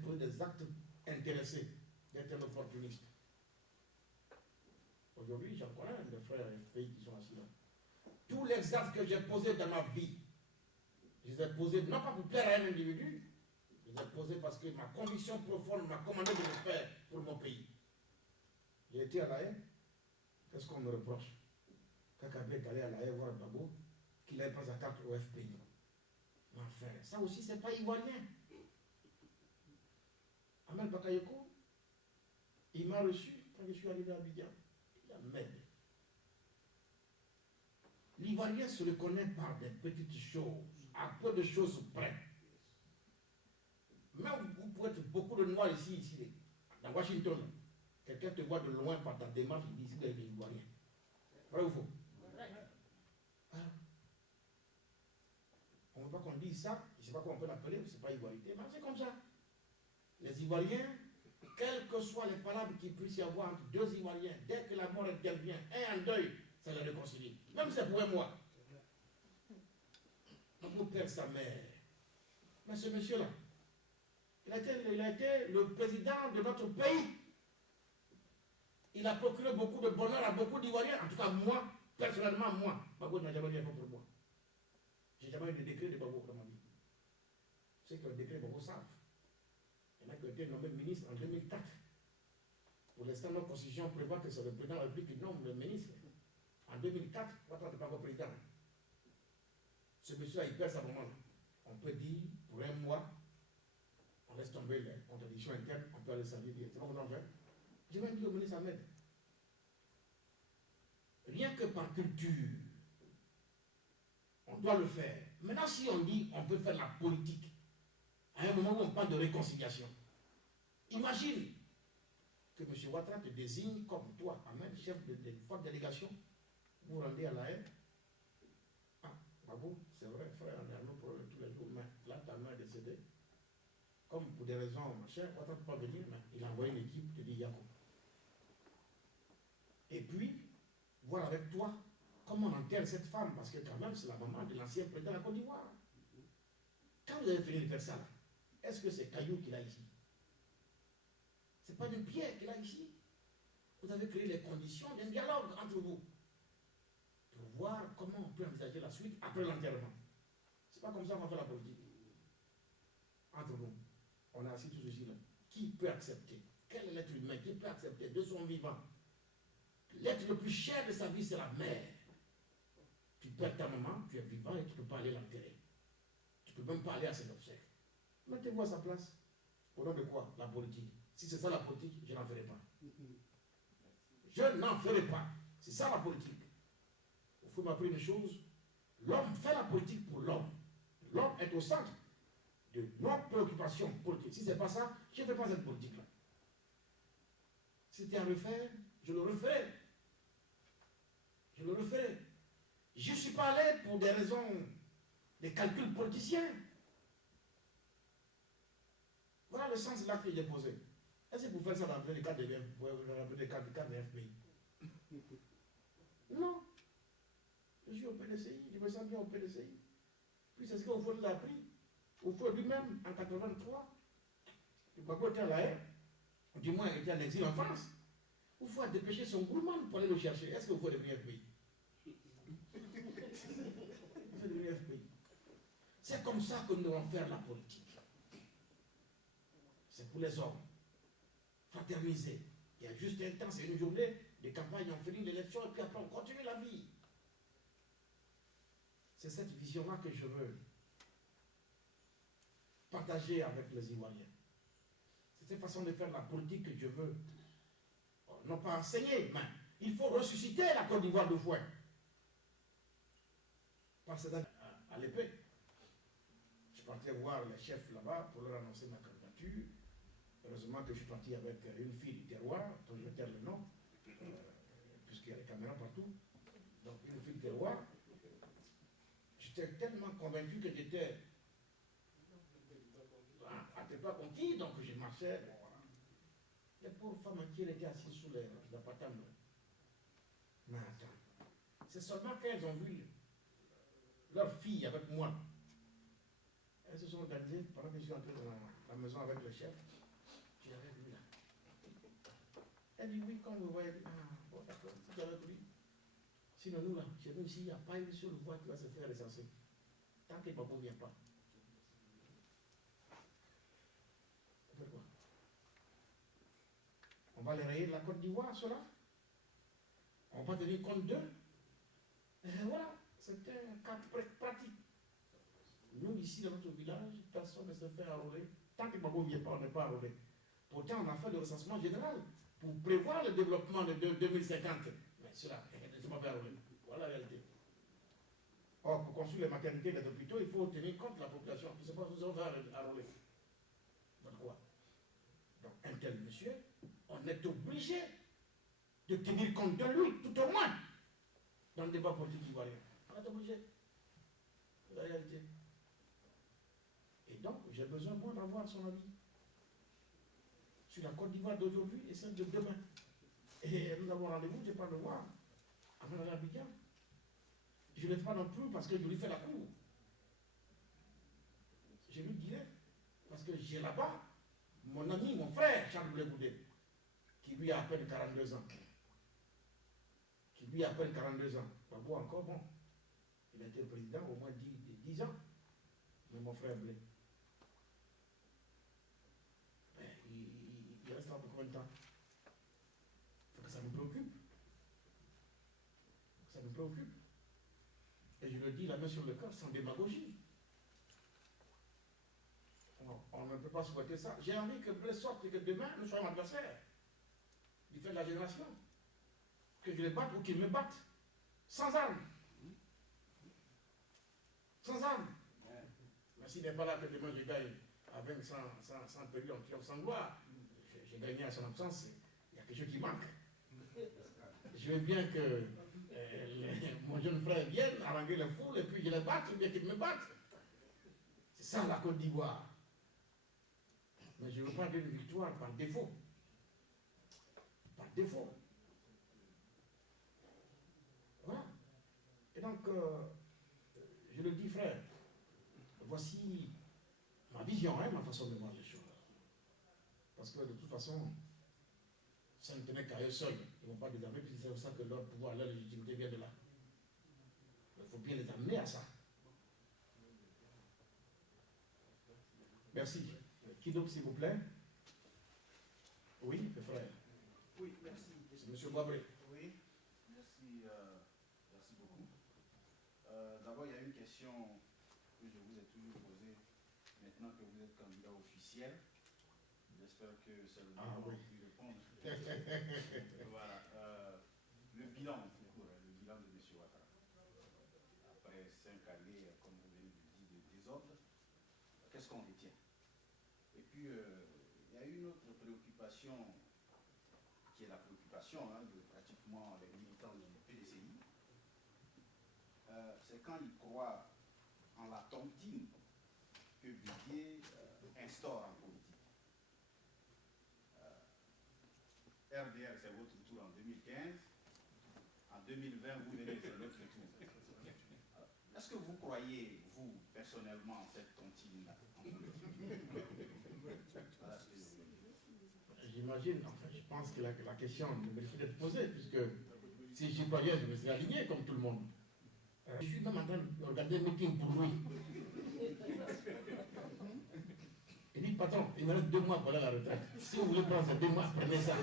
poser des actes intéressés, d'être un opportuniste. Aujourd'hui, j'en connais des frères FPI qui sont assis là. Tous les actes que j'ai posés dans ma vie, je les ai posés non pas pour plaire à un individu, je les ai posés parce que ma conviction profonde m'a commandé de le faire pour mon pays. J'ai été à La Haye, qu'est-ce qu'on me reproche? Kakabe est allé à La Haye voir Babo, qu'il n'avait pas sa carte au FPI. Mais enfin, ça aussi, c'est pas ivoirien. Ahmed Bakayoko, il m'a reçu quand je suis arrivé à Abidjan. Il a m'aidé. L'Ivoirien se reconnaît par des petites choses, à peu de choses près. Même vous pouvez être beaucoup de noirs ici, dans Washington. Quelqu'un te voit de loin par ta démarche, il dit ici, il est Ivoirien. Vrai ou faux? Ah. On ne veut pas qu'on dise ça, je ne sais pas comment on peut l'appeler, ce n'est pas ivoirité, mais c'est comme ça. Les Ivoiriens, quelles que soient les palabres qu'il puisse y avoir entre deux Ivoiriens, dès que la mort intervient, un en deuil, ça les réconcilie. Même si c'est pour un mois. Mon père, sa mère. Mais ce monsieur-là, il a été le président de notre pays. Il a procuré beaucoup de bonheur à beaucoup d'Ivoiriens. En tout cas, moi, personnellement, moi, Babo n'a jamais rien fait pour moi. Je n'ai jamais eu de décret de Babo dans ma vie. Ceux qui ont le décret de Babo savent. Il y en a qui ont été nommés ministres en 2004. Pour l'instant, notre constitution prévoit que c'est le président de la République qui nomme le ministre. En 2004, Ouattara n'était pas encore président. Ce monsieur-là, il perd sa maman. On peut dire, pour un mois, on laisse tomber les contradictions internes, on peut aller saluer, dire, c'est pas comment on fait. J'ai même dit au ministre Ahmed, rien que par culture, on doit le faire. Maintenant, si on dit on veut faire la politique, à un moment où on parle de réconciliation, imagine que M. Ouattara te désigne comme toi, Ahmed, chef de forte délégation, vous rendez à La Haye. Ah, Babou, c'est vrai, frère, on a nos problèmes tous les jours, mais là, ta mère est décédée. Comme pour des raisons, ma chère, Ouattara ne peut pas venir, mais il a envoyé une équipe, te dit Yako. Et puis, voir avec toi comment on enterre cette femme, parce que quand même, c'est la maman de l'ancien président de la Côte d'Ivoire. Quand vous avez fini de faire ça, est-ce que c'est Caillou qu'il a ici? Ce n'est pas une pierre qu'il a ici. Vous avez créé les conditions d'un dialogue entre vous pour voir comment on peut envisager la suite après l'enterrement. Ce n'est pas comme ça qu'on fait la politique. Entre nous, on a assis tous ici là. Qui peut accepter? Quel est l'être humain qui peut accepter de son vivant? L'être le plus cher de sa vie, c'est la mère. Tu perds ta maman, tu es vivant et tu ne peux pas aller l'enterrer. Tu ne peux même pas aller à ses obsèques. Mettez-vous à sa place. Au nom de quoi? La politique. Si c'est ça la politique, je n'en ferai pas. Je n'en ferai pas. C'est ça la politique. Il faut m'apprendre une chose. L'homme fait la politique pour l'homme. L'homme est au centre de nos préoccupations politiques. Si ce n'est pas ça, je ne fais pas cette politique-là. Si c'était à refaire, je le referai. Je le referai. Je ne suis pas allé pour des raisons, des calculs politiciens. Voilà le sens de l'acte que j'ai posé. Est-ce que vous faites ça dans le cadre des FPI? Non. Je suis au PDCI, je me sens bien au PDCI. Puis c'est ce qu'au fond nous a appris. Au fond lui-même, en 83, le Babo était à La Haye, du moins il était en exil en France. Il faut dépêcher son gourmand pour aller le chercher. Est-ce qu'il faut devenir FPI? C'est comme ça que nous devons faire la politique. C'est pour les hommes. Fraterniser. Il y a juste un temps, c'est une journée de campagne, on finit l'élection et puis après on continue la vie. C'est cette vision-là que je veux partager avec les Ivoiriens. C'est cette façon de faire la politique que je veux. Non pas enseigner, mais il faut ressusciter la Côte d'Ivoire de fouet. Parce que à l'épée, je partais voir les chefs là-bas pour leur annoncer ma candidature. Heureusement que je suis parti avec une fille du terroir, dont je vais taire le nom, puisqu'il y a les caméras partout. Donc une fille du terroir. J'étais tellement convaincu que j'étais à tes pas conquis, donc je marchais. Bon, voilà. Les pauvres femmes qui étaient assises sous la patame. Mais attends, c'est seulement qu'elles ont vu leur fille avec moi. Elles se sont organisées pendant que je suis entré dans la maison avec le chef. Tu es avec lui là. Elle dit oui, quand vous voyez, ah, bon, d'accord, tu es avec lui. Sinon, nous là, chez nous ici, il n'y a pas une seule voix qui va se faire recenser. Tant que papa ne vient pas. On fait quoi? On va les rayer de la Côte d'Ivoire, cela. On va tenir compte d'eux. Et voilà, c'est un cas pratique. Nous, ici, dans notre village, personne ne se fait enrôler. Tant que Babo ne vient pas, on n'est pas enrôlé. Pourtant, on a fait le recensement général pour prévoir le développement de 2050. Mais cela, ne s'est pas fait enrôler. Voilà la réalité. Or, pour construire les maternités et les hôpitaux, il faut tenir compte de la population. Tout ce que nous avons fait enrôler. Donc quoi? Donc, un tel monsieur, on est obligé de tenir compte de lui, tout au moins, dans le débat politique ivoirien. On est obligé. C'est la réalité. Et donc, j'ai besoin, moi, d'avoir son avis sur la Côte d'Ivoire d'aujourd'hui et celle de demain. Et nous avons rendez-vous, je ne vais pas le voir, avant d'aller à Abidjan. Je ne le fais pas non plus parce que je lui fais la cour. Je lui dirai, parce que j'ai là-bas mon ami, mon frère, Charles Blé Goudé, qui lui a à peine 42 ans. Qui lui a à peine 42 ans. Babou encore, bon. Il a été président au moins 10 ans. Mais mon frère Blé. Il reste là pour combien de temps? Il faut que ça nous préoccupe. Ça nous préoccupe. Et je le dis la main sur le cœur sans démagogie. On ne peut pas souhaiter ça. J'ai envie que Blé sorte et que demain nous soyons adversaires. Du fait de la génération. Que je les batte ou qu'ils me battent. Sans armes. Sans armes. Mais s'il n'est pas là que demain je gagne avec sans péril en triomphe, sans gloire, j'ai gagné à son absence, il y a quelque chose qui manque. Je veux bien que mon jeune frère vienne haranguer les foules et puis je les batte ou bien qu'ils me battent. C'est ça la Côte d'Ivoire. Mais je ne veux pas d'une victoire par défaut. Par défaut. Voilà. Et donc, je le dis, frère, voici ma vision, ma façon de voir les choses. Parce que de toute façon, ça ne tenait qu'à eux seuls. Ils ne vont pas désarmer, puis c'est pour ça que leur pouvoir, leur légitimité vient de là. Il faut bien les amener à ça. Merci. Qui d'autre, s'il vous plaît? Oui, le frère. Oui, merci. Monsieur Boabré. Oui, merci, merci beaucoup. D'abord, il y a une question que je vous ai toujours posée maintenant que vous êtes candidat officiel. J'espère que c'est le moment oui. de répondre. Voilà. Le bilan, le bilan de M. Ouattara. Après 5 années, comme vous venez de dire, de désordre, qu'est-ce qu'on retient? Et puis, il y a une autre préoccupation qui est la préoccupation de pratiquement les militants du PDCI. C'est quand ils croient en la tontine que Bédié instaure en politique. RDR, c'est votre tour en 2015. En 2020, vous venez, c'est notre tour. Est-ce que vous croyez, vous, personnellement, en cette tontine-là? Voilà ce que je veux dire. J'imagine, enfin, je pense que la question mérite d'être posée, puisque si je suis pas bien, je me suis aligné comme tout le monde. Je suis même en train de regarder le meeting pour lui. Il dit, patron, il me reste 2 mois pour aller à la retraite. Si vous voulez prendre ces 2 mois, prenez ça.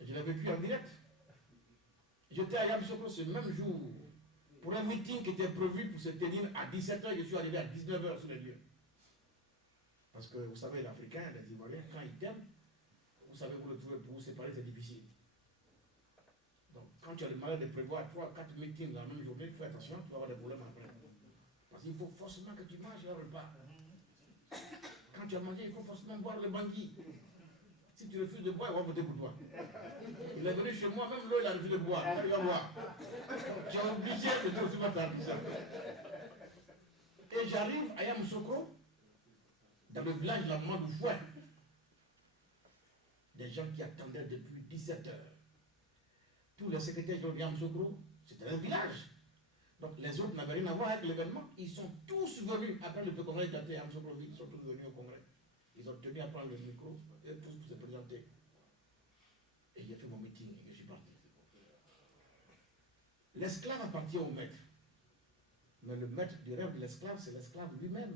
Je l'ai vécu en direct. J'étais à Yamoussoukro ce même jour pour un meeting qui était prévu pour se tenir à 17h. Je suis arrivé à 19h sur les lieux. Parce que vous savez, les Africains, les Ivoiriens, quand ils t'aiment, vous savez, vous le trouvez pour vous séparer, c'est difficile. Donc, quand tu as le malheur de prévoir 3-4 meetings la même journée, fais attention, tu vas avoir des problèmes après. Parce qu'il faut forcément que tu manges le repas. Quand tu as mangé, il faut forcément boire le bangui. Si tu refuses de boire, il va voter pour toi. Il est venu chez moi, même là, il a refusé de boire. Il va boire. Tu es obligé de dire aussi ta ça. Et j'arrive à Yamoussoukro, dans le village de la Mandoufouin. Des gens qui attendaient depuis 17 heures. Tous les secrétaires de Yamoussoukro, c'était C'est un village. Donc les autres n'avaient rien à voir avec l'événement. Ils sont tous venus, après le congrès éclaté à Anthropologie, ils sont tous venus au congrès. Ils ont tenu à prendre le micro, et tous pour se présenter. Et j'ai fait mon meeting et je suis parti. L'esclave appartient au maître. Mais le maître du rêve de l'esclave, c'est l'esclave lui-même.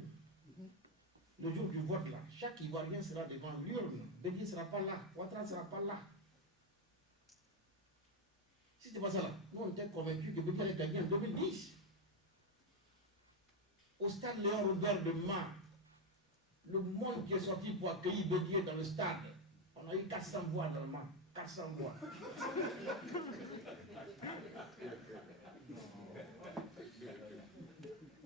Le jour du vote, là, chaque Ivoirien sera devant l'urne. Bédier ne sera pas là. Ouattara ne sera pas là. Si c'était pas ça là, nous on était convaincus que Bédier allait gagner en 2010. Au stade Léon Robert de Mar, le monde qui est sorti pour accueillir Bédier dans le stade, on a eu 400 voix dans le Mar. 400 voix.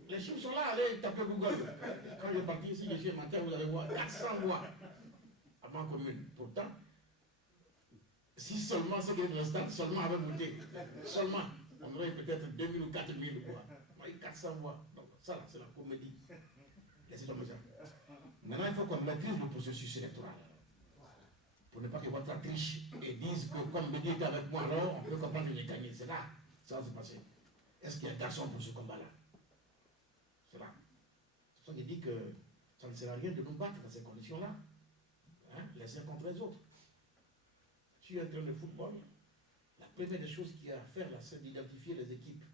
Les chiffres sont là, allez taper Google. Quand je suis parti ici, je suis matin, vous allez voir 400 voix à ma commune. Pourtant, si seulement ceux qui étaient dans le stade seulement avaient voté, seulement, on aurait peut-être 2000 ou 4000 voix. On a eu 400 voix. Donc ça, c'est la comédie. Laissez tomber ça. Maintenant, il faut qu'on maîtrise le processus électoral. Pour ne pas que votre triche et dise que comme Bédier était avec moi, alors on peut comprendre que j'ai gagné. C'est là, ça va se passer. Est-ce qu'il y a un garçon pour ce combat-là? C'est là. C'est pour ça qu'il dit que ça ne sert à rien de nous battre dans ces conditions-là. Hein, les uns contre les autres. Sur un terrain de football, la première des choses qu'il y a à faire, là, c'est d'identifier les équipes.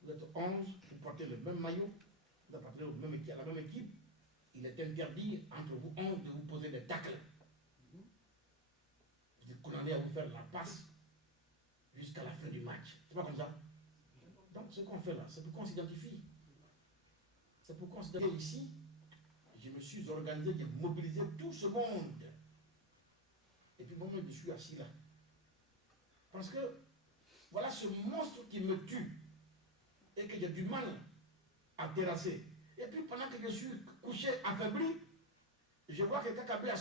Vous êtes 11, vous portez le même maillot, vous appartenez à la même équipe. Il est interdit entre vous 11 de vous poser des tacles. Vous êtes condamné à vous faire la passe jusqu'à la fin du match. C'est pas comme ça. Donc ce qu'on fait là, c'est pour qu'on s'identifie. C'est pour qu'on s'identifie ici. Je me suis organisé, j'ai mobilisé tout ce monde. Et puis moi-même, je suis assis là. Parce que voilà ce monstre qui me tue et que j'ai du mal à terrasser. Et puis pendant que je suis couché, affaibli, je vois que Kakabé a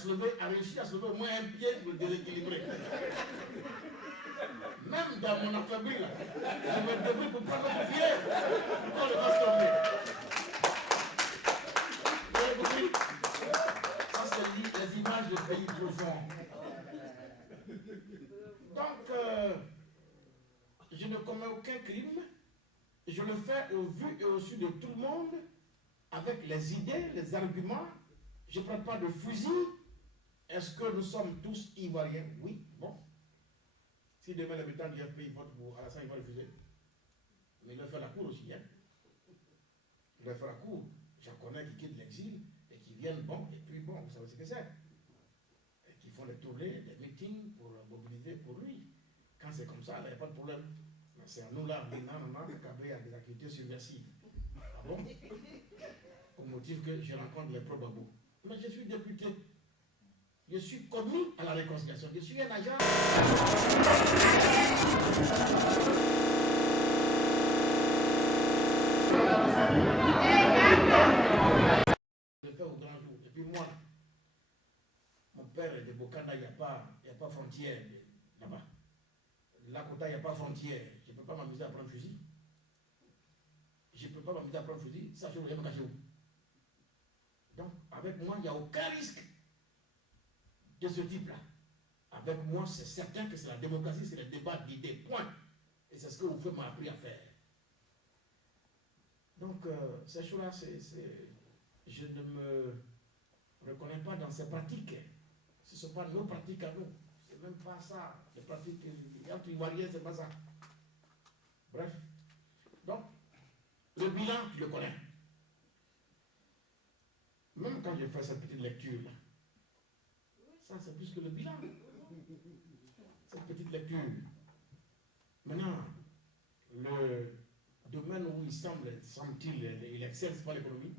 réussi à se lever au moins un pied pour le déséquilibrer. Même dans mon affaibli, là, je me débrouille pour prendre le pied pour qu'on le fasse tomber. Vous avez compris? Ça, c'est les images de pays profonds. Donc, je ne commets aucun crime. Je le fais au vu et au su de tout le monde, avec les idées, les arguments. Je ne prends pas de fusil. Est-ce que nous sommes tous Ivoiriens? Oui, bon. Si demain l'habitant du FPI vote pour Alassane, il va refuser. Mais il va faire la cour aussi. Hein? Il va faire la cour. J'en connais qui quittent l'exil et qui viennent, bon, et puis bon, vous savez ce que c'est. Et qui font des tournées, des meetings pour mobiliser pour lui. Quand c'est comme ça, il n'y a pas de problème. Mais c'est à nous là, maintenant, que Kabé a des activités subversives. Ah bon? Au motif que je rencontre les pro-babou. Mais je suis député. Je suis commis à la réconciliation. Je suis un agent. Je le fais au grand jour. Et puis moi, mon père est de Bokanda, il n'y a pas frontière là-bas. Lakota, il n'y a pas frontière. Je ne peux pas m'amuser à prendre un fusil. Je ne peux pas m'amuser à prendre un fusil. Ça, je vais me cacher où? Donc, avec moi, il n'y a aucun risque de ce type-là. Avec moi, c'est certain que c'est la démocratie, c'est le débat d'idées, point. Et c'est ce que vous pouvez m'apprendre à faire. Donc, ces choses-là, je ne me reconnais pas dans ces pratiques. Ce ne sont pas nos pratiques à nous. C'est même pas ça. Les pratiques entre Ivoiriens, c'est pas ça. Bref. Donc, le bilan, tu le connais. Même quand je fais cette petite lecture-là, ça c'est plus que le bilan. Cette petite lecture. Maintenant, le domaine où il semble-t-il, il excelle, c'est pas l'économie.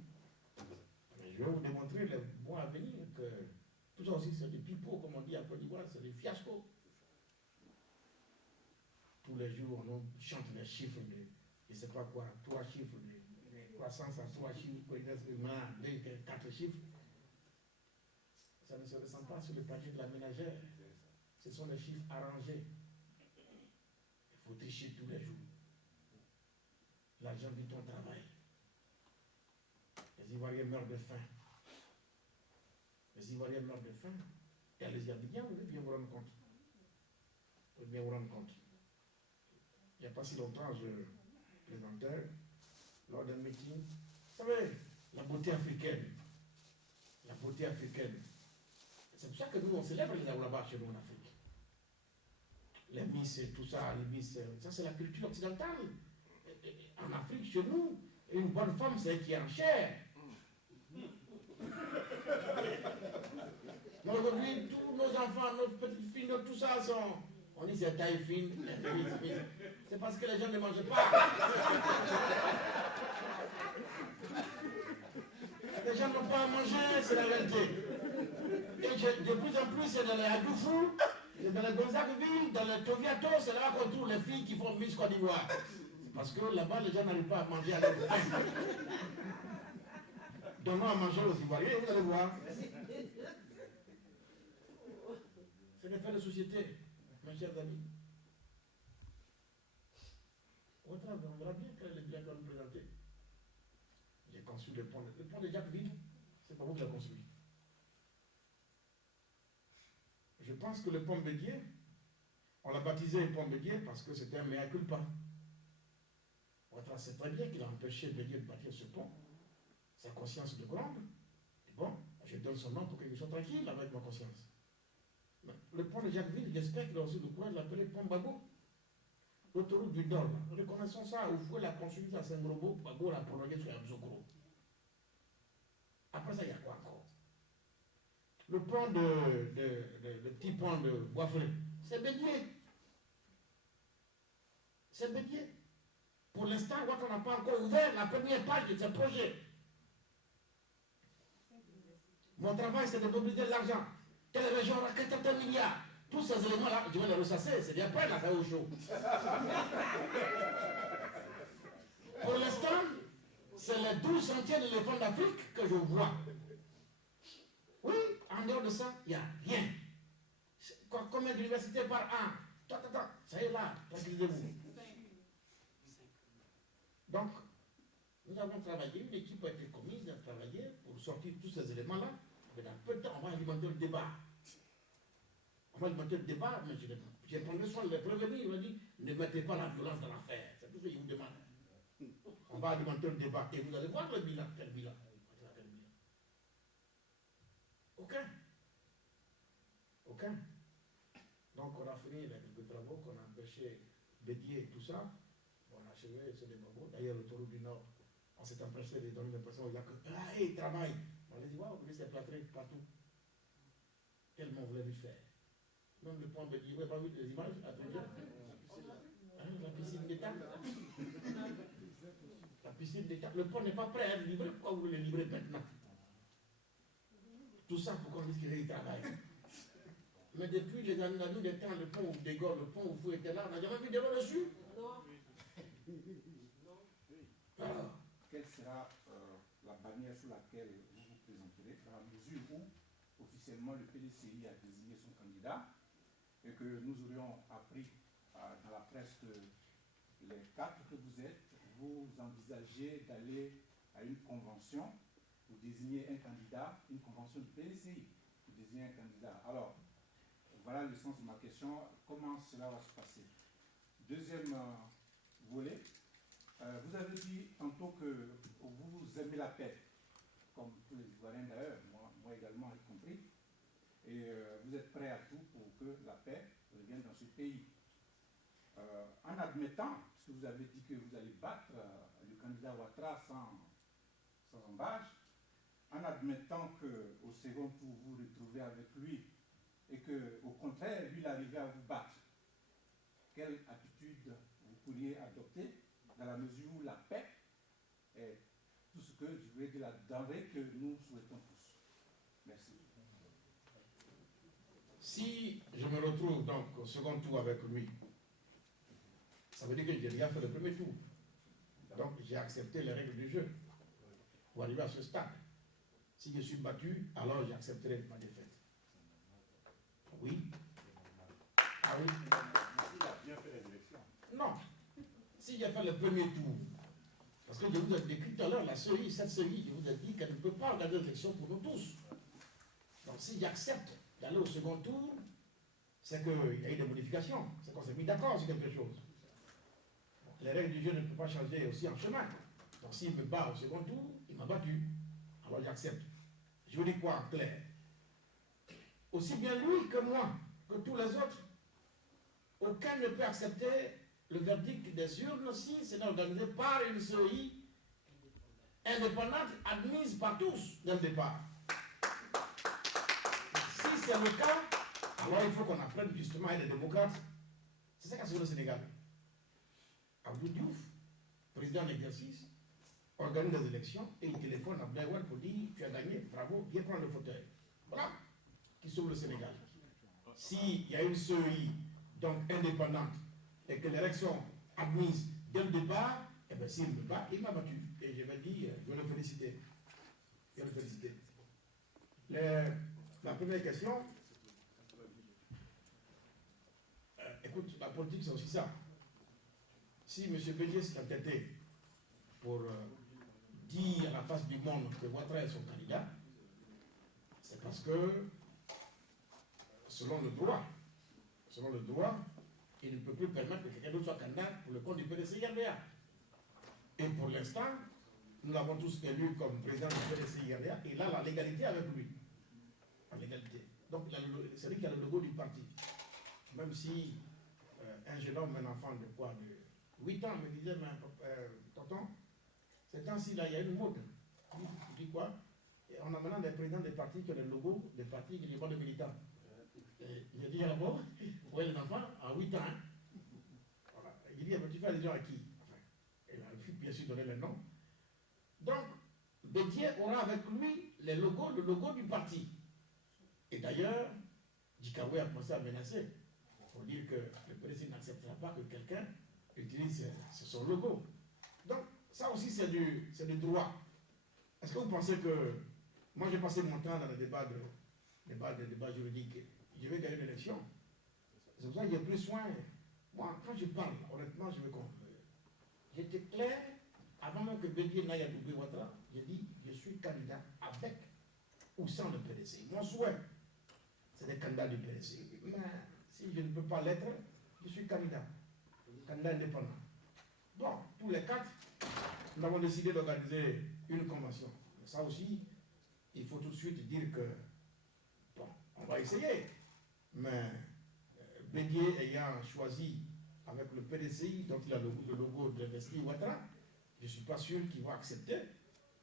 Je vais vous démontrer les mois à venir que tout ça aussi c'est des pipeaux, comme on dit à Côte d'Ivoire, c'est des fiascos. Tous les jours, on chante les chiffres de, je ne sais pas quoi, 3 chiffres de croissance à 3 chiffres, 4 chiffres. Ça ne se ressent pas sur le papier de la ménagère. Ce sont les chiffres arrangés. Il faut tricher tous les jours. L'argent du ton travail. Les Ivoiriens meurent de faim. Les Ivoiriens meurent de faim. Et les Abidjan, vous devez bien vous rendre compte. Vous devez bien vous rendre compte. il n'y a pas si longtemps, je présentais lors d'un meeting, vous savez, la beauté africaine. La beauté africaine. C'est pour ça que nous, on célèbre les Aoulaba chez nous en Afrique. Les Miss et tout ça, les Miss, ça c'est la culture occidentale. En Afrique, chez nous, une bonne femme, c'est elle qui est en chair. Mais aujourd'hui, tous nos enfants, nos petites filles, tout ça sont... On dit c'est taille fine, c'est parce que les gens ne mangent pas. Les gens n'ont pas à manger, c'est la réalité. Et de plus en plus, c'est dans les Adoufou, c'est dans les Gonzagueville, dans les Toviato, c'est là qu'on trouve les filles qui font Miss Côte d'Ivoire. Parce que là-bas, les gens n'arrivent pas à manger à leur faim. Donnons à manger aux Ivoiriens, vous allez voir. C'est l'effet de société, mes chers amis. On verra bien quel est le bien qu'on va nous présenter. J'ai conçu le pont de Jacquesville, c'est pas vous qui l'avez construit. Je pense que le pont Bédier, on l'a baptisé pont Bédier parce que c'était un mea culpa. C'est très bien qu'il a empêché Bédier de bâtir ce pont. Sa conscience de grande. Et bon, je donne son nom pour qu'il soit tranquille avec ma conscience. Mais le pont de Jacquesville, j'espère qu'il a aussi le courage de l'appeler pont Bago. L'autoroute du Nord, reconnaissons ça, vous pouvez la construire à Saint-Grobo, Bago l'a prolongée sur Abzokro. Après ça, il y a quoi encore? Le pont le petit pont de Boisflé, c'est Bédier. C'est Bédier. Pour l'instant, on n'a pas encore ouvert la première page de ce projet. Mon travail, c'est de mobiliser de l'argent. Telle région aura 80 milliards. Tous ces éléments-là, je vais les ressasser, c'est bien prêt, là, ça au chaud. Pour l'instant, c'est les 12 sentiers de l'éléphant d'Afrique que je vois. Oui, en dehors de ça, il n'y a rien. Combien d'universités par an? Ça y est là, tranquillisez-vous. Donc, nous avons travaillé, une équipe a été commise à travailler pour sortir tous ces éléments-là. Mais dans peu de temps, on va alimenter le débat. On va alimenter le débat, mais j'ai pris soin de les prévenir. Il m'a dit, ne mettez pas la violence dans l'affaire. C'est tout ce que je vous demande. On va alimenter le débat. Et vous allez voir le bilan. Quel bilan? Aucun. Donc, on a fini les quelques travaux qu'on a empêché Bédier et tout ça. On a achevé ce débat. D'ailleurs, l'autoroute du Nord, on s'est empressé de donner l'impression qu'il n'y a que il travaille. On les dit, waouh, vous laissez plâtrer partout. Tellement vous l'avez faire. Même le point Bédier, vous n'avez pas vu les images à Tréjeur? La piscine d'État. La piscine d'État. Le pont n'est pas prêt à être livré. Pourquoi vous voulez le livrer maintenant? Tout ça pour qu'on dise qu'il travaille. Mais depuis les années des temps, le pont où Dégol, le pont où vous étiez là, on n'a jamais vu débat dessus. Alors, quelle sera la bannière sous laquelle vous vous présenterez dans la mesure où officiellement le PDCI a désigné son candidat et que nous aurions appris dans la presse que les 4 que vous êtes, vous envisagez d'aller à une convention pour désigner un candidat, une convention du PDCI pour désigner un candidat. Alors, voilà le sens de ma question. Comment cela va se passer? Deuxième volet, vous avez dit tantôt que vous aimez la paix, comme tous les Ivoiriens d'ailleurs, moi également y compris, et vous êtes prêt à tout pour que la paix revienne dans ce pays. En admettant, parce que vous avez dit que vous allez battre le candidat Ouattara sans embâche, en admettant qu'au second tour vous vous retrouvez avec lui et qu'au contraire, lui, il arrivait à vous battre, quelle attitude vous pourriez adopter dans la mesure où la paix est tout ce que je voulais dire, la denrée que nous souhaitons tous? Merci. Si je me retrouve donc au second tour avec lui, ça veut dire que j'ai déjà fait le premier tour. Donc j'ai accepté les règles du jeu pour arriver à ce stade. Si je suis battu, alors j'accepterai ma défaite. Oui. Ah oui. Il a bien fait les élections. Non. Si j'ai fait le premier tour, parce que je vous ai décrit tout à l'heure, cette série, je vous ai dit qu'elle ne peut pas regarder l'élection pour nous tous. Donc si j'accepte d'aller au second tour, c'est qu'il y a eu des modifications. C'est qu'on s'est mis d'accord sur quelque chose. les règles du jeu ne peuvent pas changer aussi en chemin. Donc s'il me bat au second tour, il m'a battu. Alors j'accepte. Je vous dis quoi en clair? Aussi bien lui que moi, que tous les autres, aucun ne peut accepter le verdict des urnes si c'est organisé par une CEI indépendante admise par tous dès le départ. Si c'est le cas, alors il faut qu'on apprenne justement à être des démocrates. C'est ça qu'a fait le Sénégal. Abdou Diouf, président en exercice, organise des élections et il téléphone à Abdelwad pour dire tu as gagné, bravo, viens prendre le fauteuil. Voilà qui sauve le Sénégal. S'il y a une CEI donc indépendante et que l'élection admise dès le départ, eh bien s'il me bat, il m'a battu. Et je vais dire, je vais le féliciter. Je vais le féliciter. La première question, écoute, la politique c'est aussi ça. Si M. Bédier s'est entêté pour dire à la face du monde que Ouattara est son candidat, c'est parce que, selon le droit, il ne peut plus permettre que quelqu'un d'autre soit candidat pour le compte du PDC-IRDA. Et pour l'instant, nous l'avons tous élu comme président du PDC-IRDA, et il a la légalité avec lui. La légalité. Donc, c'est lui qui a le logo du parti. Même si un jeune homme, un enfant de quoi, de 8 ans, me disait, tonton, ces temps-ci, là, il y a une mode. Tu dis quoi? Et on a maintenant des présidents des partis qui ont le logo des partis qui n'ont pas de militants. J'ai dit d'abord, oui, les enfants, à 8 ans. Voilà. Il dit, tu fais allusion à qui? Enfin, il a bien sûr donné le nom. Donc, Bédier aura avec lui le logo du parti. Et d'ailleurs, Djikaoué a commencé à menacer pour dire que le président n'acceptera pas que quelqu'un utilise son logo. Donc, ça aussi, c'est du droit. Est-ce que vous pensez que moi, j'ai passé mon temps dans le débat juridique? Je vais gagner une élection. C'est pour ça que j'ai pris soin. Moi, quand je parle, honnêtement, je veux qu'on... J'étais clair, avant même que Bédier n'aille à doubler Ouattara, j'ai dit, je suis candidat avec ou sans le PDC. Mon souhait, c'est des candidats du PDC. Mais si je ne peux pas l'être, je suis candidat indépendant. Bon, tous les quatre, nous avons décidé d'organiser une convention. Ça aussi, il faut tout de suite dire que, bon, on va essayer. Mais Bédier ayant choisi avec le PDCI, dont il a le logo de l'investi Ouattara, je ne suis pas sûr qu'il va accepter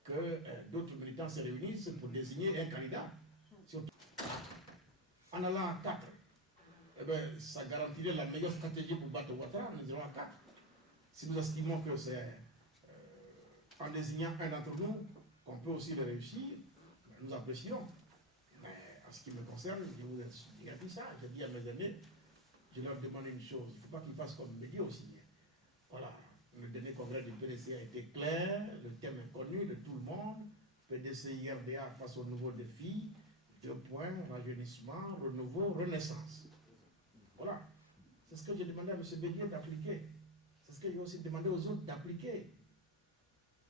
que d'autres militants se réunissent pour désigner un candidat. En allant à 4, eh bien, ça garantirait la meilleure stratégie pour battre Ouattara. Nous irons à 4. Si nous estimons que c'est en désignant un d'entre nous qu'on peut aussi le réussir, nous apprécions. Mais en ce qui me concerne, je vous ai dit ça, j'ai dit à mes aînés, je leur demande une chose, il ne faut pas qu'ils fassent comme Bédier aussi. Voilà, le dernier congrès du PDC a été clair, le thème est connu de tout le monde, PDC-IRDA face aux nouveaux défis, 2 points, rajeunissement, renouveau, renaissance. Voilà, c'est ce que j'ai demandé à M. Bédier d'appliquer. C'est ce que j'ai aussi demandé aux autres d'appliquer.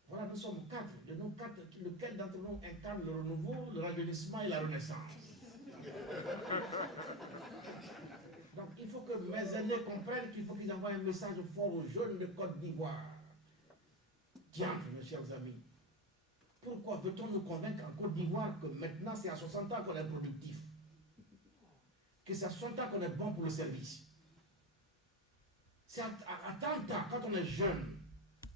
Voilà, nous sommes 4. De nous 4, lequel d'entre nous incarne le renouveau, le rajeunissement et la renaissance? Donc il faut que mes aînés comprennent qu'il faut qu'ils envoient un message fort aux jeunes de Côte d'Ivoire. Diantre, mes chers amis. Pourquoi veut-on nous convaincre en Côte d'Ivoire que maintenant c'est à 60 ans qu'on est productif? Que c'est à 60 ans qu'on est bon pour le service? C'est à 30 ans, quand on est jeune,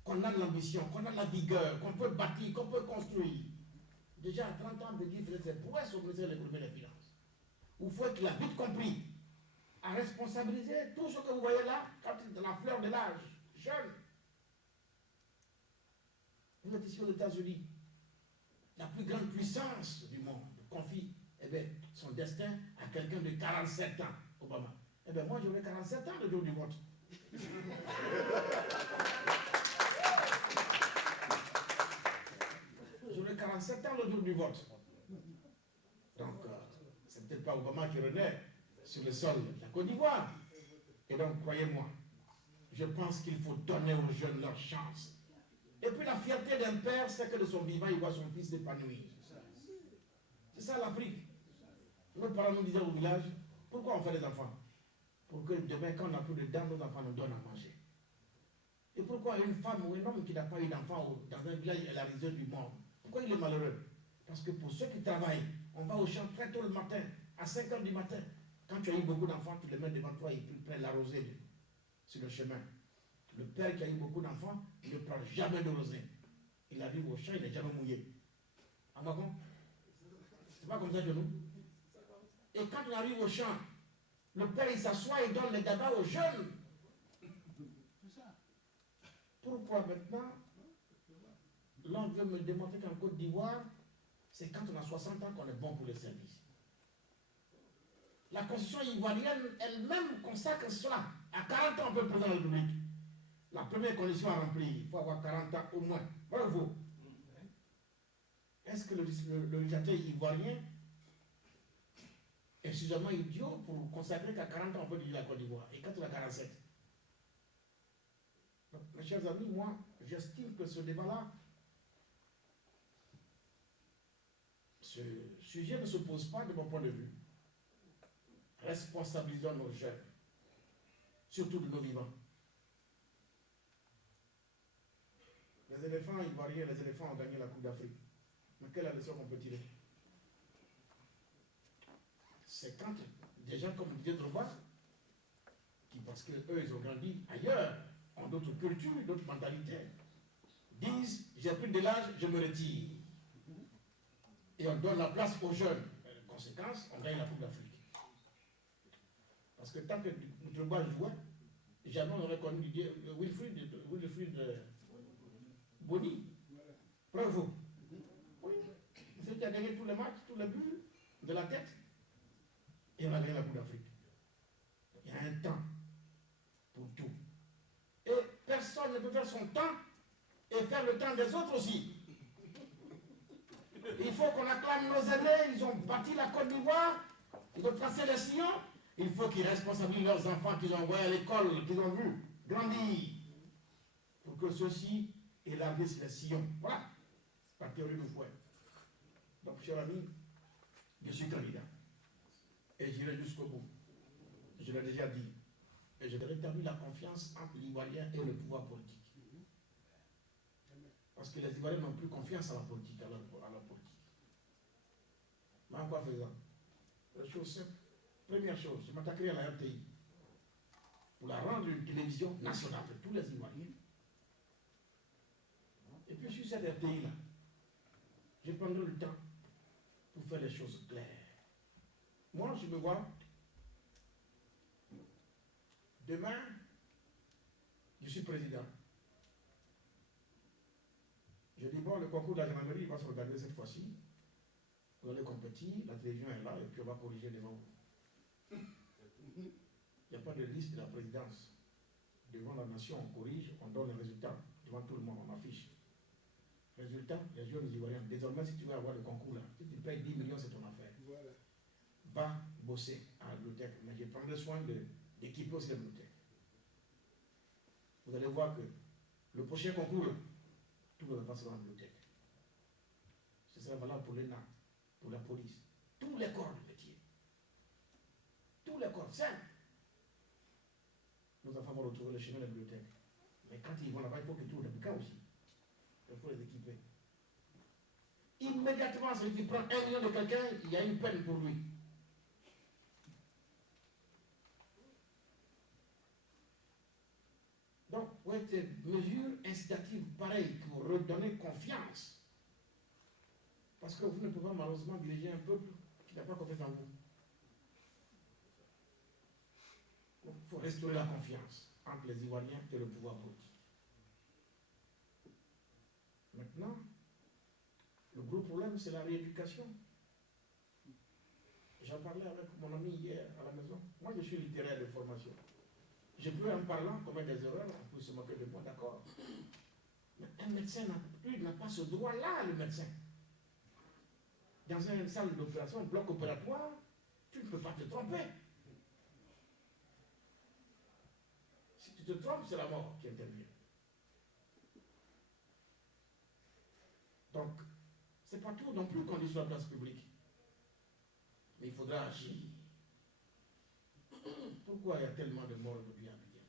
qu'on a de l'ambition, qu'on a de la vigueur, qu'on peut bâtir, qu'on peut construire. Déjà à 30 ans, Bédier faisait ses prouesses au ministère de l'économie et des finances. Il faut qu'il a vite compris à responsabiliser tout ce que vous voyez là, quand il est dans la fleur de l'âge, jeune. Vous êtes ici aux États-Unis, la plus grande puissance du monde confie son destin à quelqu'un de 47 ans, Obama. Moi j'aurai 47 ans le jour du vote. J'aurai 47 ans le jour du vote. Donc, c'est peut-être pas Obama qui renaît sur le sol de la Côte d'Ivoire. Et donc, croyez-moi, je pense qu'il faut donner aux jeunes leur chance. Et puis la fierté d'un père, c'est que de son vivant, il voit son fils s'épanouir. C'est ça l'Afrique. Nos parents nous disaient au village, pourquoi on fait des enfants? Pour que demain, quand on n'a plus de dents, nos enfants nous donnent à manger. Et pourquoi une femme ou un homme qui n'a pas eu d'enfant dans un village à la région du monde, pourquoi il est malheureux? Parce que pour ceux qui travaillent, on va au champ très tôt le matin, à 5 heures du matin. Quand tu as eu beaucoup d'enfants, tu les mets devant toi et ils prennent la rosée sur le chemin. Le père qui a eu beaucoup d'enfants, il ne prend jamais de rosée. Il arrive au champ, il n'est jamais mouillé. En wagon? C'est pas comme ça de nous. Et quand on arrive au champ, le père il s'assoit et donne les tabacs aux jeunes. Pourquoi maintenant, l'on veut me démontrer qu'en Côte d'Ivoire, c'est quand on a 60 ans qu'on est bon pour les services. La constitution ivoirienne elle-même consacre cela. À 40 ans, on peut être président de la République. La première condition à remplir, il faut avoir 40 ans au moins. Bravo. Est-ce que le législateur ivoirien est suffisamment idiot pour consacrer qu'à 40 ans, on peut diriger la Côte d'Ivoire? Et quand on a 47? Donc, mes chers amis, moi, j'estime que ce débat-là, ce sujet ne se pose pas de mon point de vue. Responsabilisons nos jeunes, surtout de nos vivants. Les éléphants ivoiriens, les éléphants ont gagné la Coupe d'Afrique. Mais quelle est la leçon qu'on peut tirer? C'est quand des gens comme Didier Drogba, qui parce qu'eux, ils ont grandi ailleurs, ont d'autres cultures, d'autres mentalités, disent, j'ai pris de l'âge, je me retire. Et on donne la place aux jeunes. Conséquence, on gagne la Coupe d'Afrique. Parce que tant que Drogba jouait, jamais on n'aurait connu Wilfried Bony. Bravo. Oui. C'est qui a gagné tous les matchs, tous les buts de la tête. Et on a gagné la Coupe d'Afrique. Il y a un temps pour tout. Et personne ne peut faire son temps et faire le temps des autres aussi. Il faut qu'on acclame nos aînés, ils ont bâti la Côte d'Ivoire, ils ont tracé les sillons. Il faut qu'ils responsabilisent leurs enfants qu'ils ont envoyés à l'école, qu'ils ont vus grandir, pour que ceux-ci élargissent les sillons. Voilà, la théorie du fouet. Donc, cher ami, je suis candidat. Et j'irai jusqu'au bout. Je l'ai déjà dit. Et je vais rétablir la confiance entre l'Ivoirien et le pouvoir politique. Parce que les Ivoiriens n'ont plus confiance à la politique, à la politique. Mais en quoi faisant? La chose simple. Première chose, je m'attaquerai à la RTI pour la rendre une télévision nationale de tous les Ivoiriens. Et puis sur cette RTI-là, je prendrai le temps pour faire les choses claires. Moi, je me vois, demain, je suis président. Je dis, bon, le concours de la gendarmerie va se regarder cette fois-ci. Vous allez compétir, la télévision est là, et puis on va corriger devant vous. Il n'y a pas de liste de la présidence. Devant la nation, on corrige, on donne les résultats. Devant tout le monde, on affiche. Résultat, les jeunes Ivoiriens. Désormais, si tu veux avoir le concours là, si tu payes 10 millions, c'est ton affaire. Voilà. Va bosser à la bibliothèque. Mais je prendrai soin d'équiper aussi la bibliothèque. Vous allez voir que le prochain concours, là, tout le monde va passer dans la bibliothèque. Ce sera valable pour l'ENA, pour la police, tous les corps de métier. Tous les corps, simple. Nos enfants vont retrouver le chemin de la bibliothèque. Mais quand ils vont là-bas, il faut qu'ils trouvent des bouquins aussi. Il faut les équiper. Immédiatement, celui qui prend 1 million de quelqu'un, il y a une peine pour lui. Donc, pour être des mesures incitatives pareilles pour redonner confiance. Parce que vous ne pouvez pas malheureusement diriger un peuple qui n'a pas confiance en vous. Donc, il faut restaurer la confiance entre les Ivoiriens et le pouvoir politique. Maintenant, le gros problème, c'est la rééducation. J'en parlais avec mon ami hier à la maison. Moi, je suis littéraire de formation. Je peux, en parlant, commettre des erreurs, on peut se moquer de moi, d'accord. Mais un médecin n'a pas ce droit-là, le médecin. Dans une salle d'opération, un bloc opératoire, tu ne peux pas te tromper. Si tu te trompes, c'est la mort qui intervient. Donc, c'est pas tout non plus qu'on dit sur la place publique. Mais il faudra agir. Pourquoi il y a tellement de morts de bien à tout ça?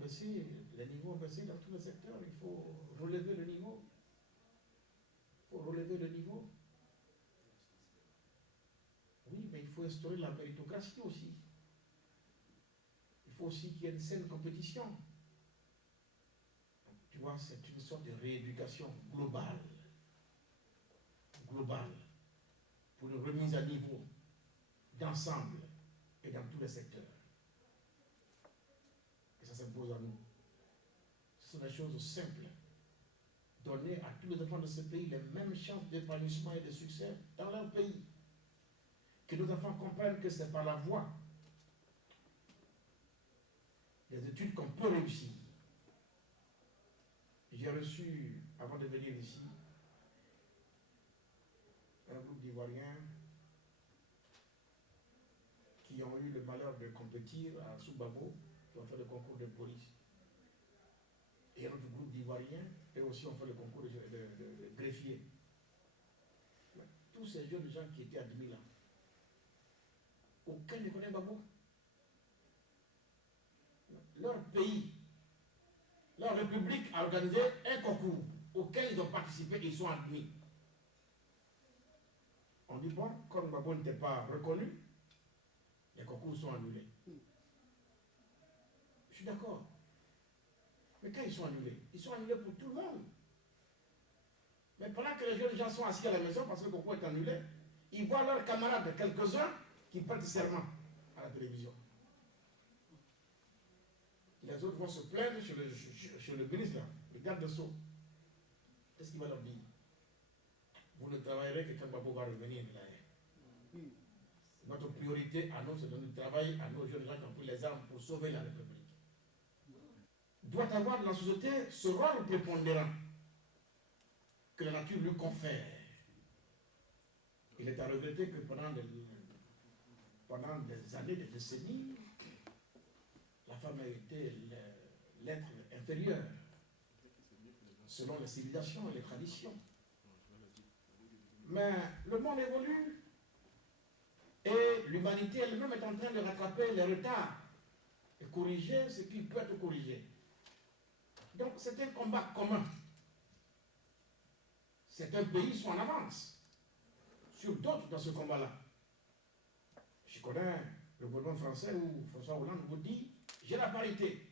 baissé, les niveaux ont baissé dans tous les secteurs. Il faut relever le niveau. Il faut relever le niveau. Oui, mais il faut instaurer la méritocratie aussi. Il faut aussi qu'il y ait une saine compétition. Tu vois, c'est une sorte de rééducation globale. Globale. Pour une remise à niveau d'ensemble et dans tous les secteurs. Et ça s'impose à nous. Ce sont des choses simples. Donner à tous les enfants de ce pays les mêmes chances d'épanouissement et de succès dans leur pays. Que nos enfants comprennent que c'est par la voie des études qu'on peut réussir. J'ai reçu, avant de venir ici, un groupe d'Ivoiriens qui ont eu le malheur de compétir à Soubabo, qui ont fait le concours de police. Et un autre groupe d'Ivoiriens, eux aussi ont fait le concours de greffier. Tous ces jeunes gens qui étaient admis là, aucun ne connaît Babo. Leur pays, leur république a organisé un concours auquel ils ont participé et ils sont admis. On dit, bon, comme Babo n'était pas reconnu, les concours sont annulés. Je suis d'accord. Mais quand ils sont annulés pour tout le monde. Mais pendant que les jeunes gens sont assis à la maison parce que le concours est annulé, ils voient leurs camarades, quelques-uns, qui prêtent serment à la télévision. Les autres vont se plaindre chez le ministre, le garde de Sceaux. Qu'est-ce qu'il va leur dire? Vous ne travaillerez que quand Babo va revenir de la haine. Notre priorité à nous, c'est de nous travailler à nos jeunes gens qui ont pris les armes pour sauver la République. Doit avoir dans la société ce rôle prépondérant que la nature lui confère. Il est à regretter que pendant des années, des décennies, la femme a été l'être inférieur selon les civilisations et les traditions. Mais le monde évolue et l'humanité elle-même est en train de rattraper les retards et corriger ce qui peut être corrigé. Donc c'est un combat commun. Certains pays sont en avance sur d'autres dans ce combat-là. Je connais le gouvernement français où François Hollande vous dit j'ai la parité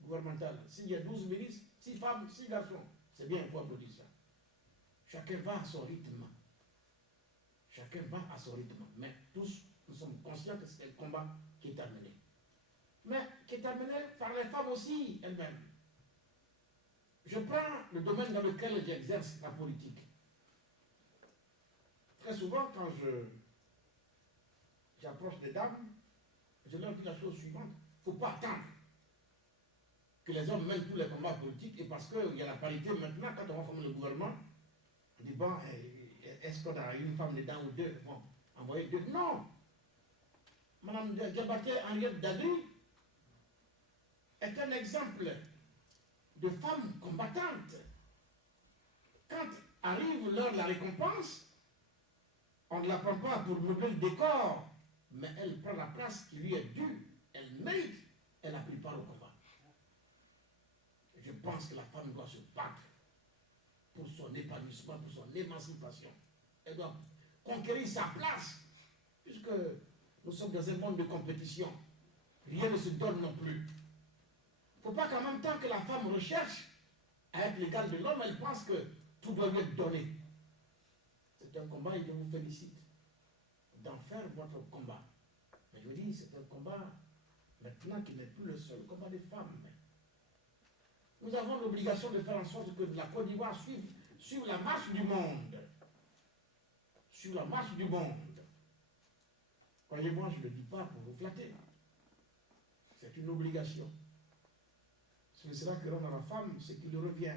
gouvernementale. S'il y a 12 ministres, 6 femmes, 6 garçons, c'est bien, il faut applaudir ça. Chacun va à son rythme. Chacun va à son rythme. Mais tous, nous sommes conscients que c'est un combat qui est amené. Mais qui est amené par les femmes aussi elles-mêmes. Je prends le domaine dans lequel j'exerce la politique. Très souvent, quand j'approche des dames, je leur dis la chose suivante. Il ne faut pas attendre que les hommes mènent tous les combats politiques et parce qu'il y a la parité maintenant, quand on va former le gouvernement, on dit bon, est-ce qu'on a une femme dedans ou deux? Bon, envoyer deux. Non! Madame Diabaté Henriette Dadu est un exemple de femme combattante. Quand arrive l'heure de la récompense, on ne la prend pas pour meubler le décor, mais elle prend la place qui lui est due. Elle mérite, elle a pris part au combat. Je pense que la femme doit se battre pour son épanouissement, pour son émancipation. Elle doit conquérir sa place, puisque nous sommes dans un monde de compétition. Rien ne se donne non plus. Il ne faut pas qu'en même temps que la femme recherche à être l'égale de l'homme, elle pense que tout doit lui être donné. C'est un combat et je vous félicite d'en faire votre combat. Mais je dis, c'est un combat maintenant qui n'est plus le seul combat des femmes. Nous avons l'obligation de faire en sorte que la Côte d'Ivoire suive la marche du monde. Sur la marche du monde. Croyez-moi, je ne le dis pas pour vous flatter. C'est une obligation. Ce sera que rendre à la femme ce qui lui revient.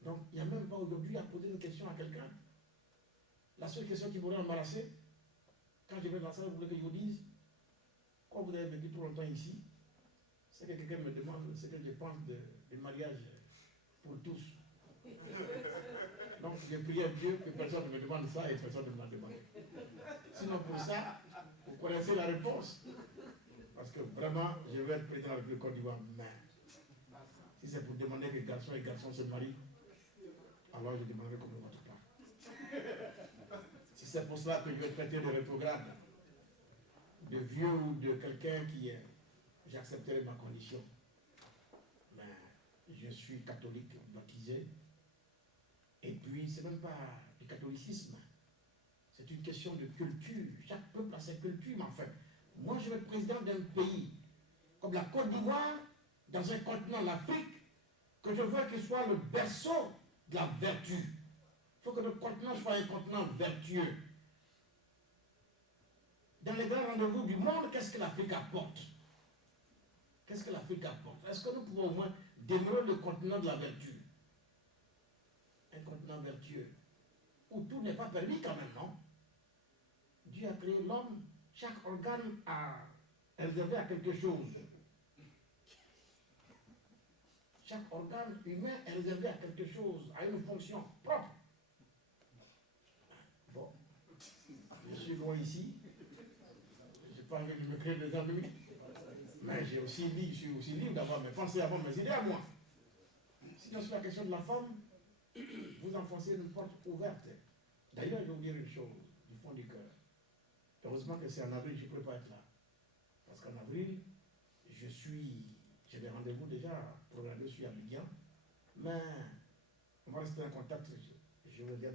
Donc, il n'y a même pas aujourd'hui à poser une question à quelqu'un. La seule question qui m'aurait embarrassé, quand je vais dans la salle, vous voulez que je vous dise, quand vous avez vécu tout longtemps ici, c'est que quelqu'un me demande ce que je pense du mariage pour tous. Donc, j'ai prié à Dieu que personne ne me demande ça et personne ne me l'a demandé. Sinon, pour ça, vous connaissez la réponse. Parce parce que vraiment, je vais être président de la Côte d'Ivoire, mais si c'est pour demander que garçons et garçons se marient, alors je demanderai comme de votre part. Si c'est pour cela que je vais traiter de rétrograde, de vieux ou de quelqu'un qui est, j'accepterai ma condition. Mais je suis catholique baptisé, et puis c'est même pas du catholicisme, c'est une question de culture. Chaque peuple a ses cultures, mais enfin, moi je vais être président d'un pays comme la Côte d'Ivoire, dans un continent, l'Afrique, que je veux qu'il soit le berceau de la vertu. Il faut que notre continent soit un continent vertueux. Dans les grands rendez-vous du monde, qu'est-ce que l'Afrique apporte? Qu'est-ce que l'Afrique apporte? Est-ce que nous pouvons au moins demeurer le continent de la vertu? Un continent vertueux, où tout n'est pas permis quand même, non? Dieu a créé l'homme, chaque organe a réservé à quelque chose. Chaque organe humain est réservé à quelque chose, à une fonction propre. Bon, je suis loin ici. Je n'ai pas envie de me créer des ennemis. Mais je suis aussi libre d'avoir mes pensées avant mes idées à moi. Sinon, sur la question de la femme, vous enfoncez une porte ouverte. D'ailleurs, je vais vous dire une chose, du fond du cœur. Heureusement que c'est en avril, je ne peux pas être là. Parce qu'en avril, j'ai des rendez-vous déjà programmés sur Abidjan. Mais on va rester en contact. Je vais dire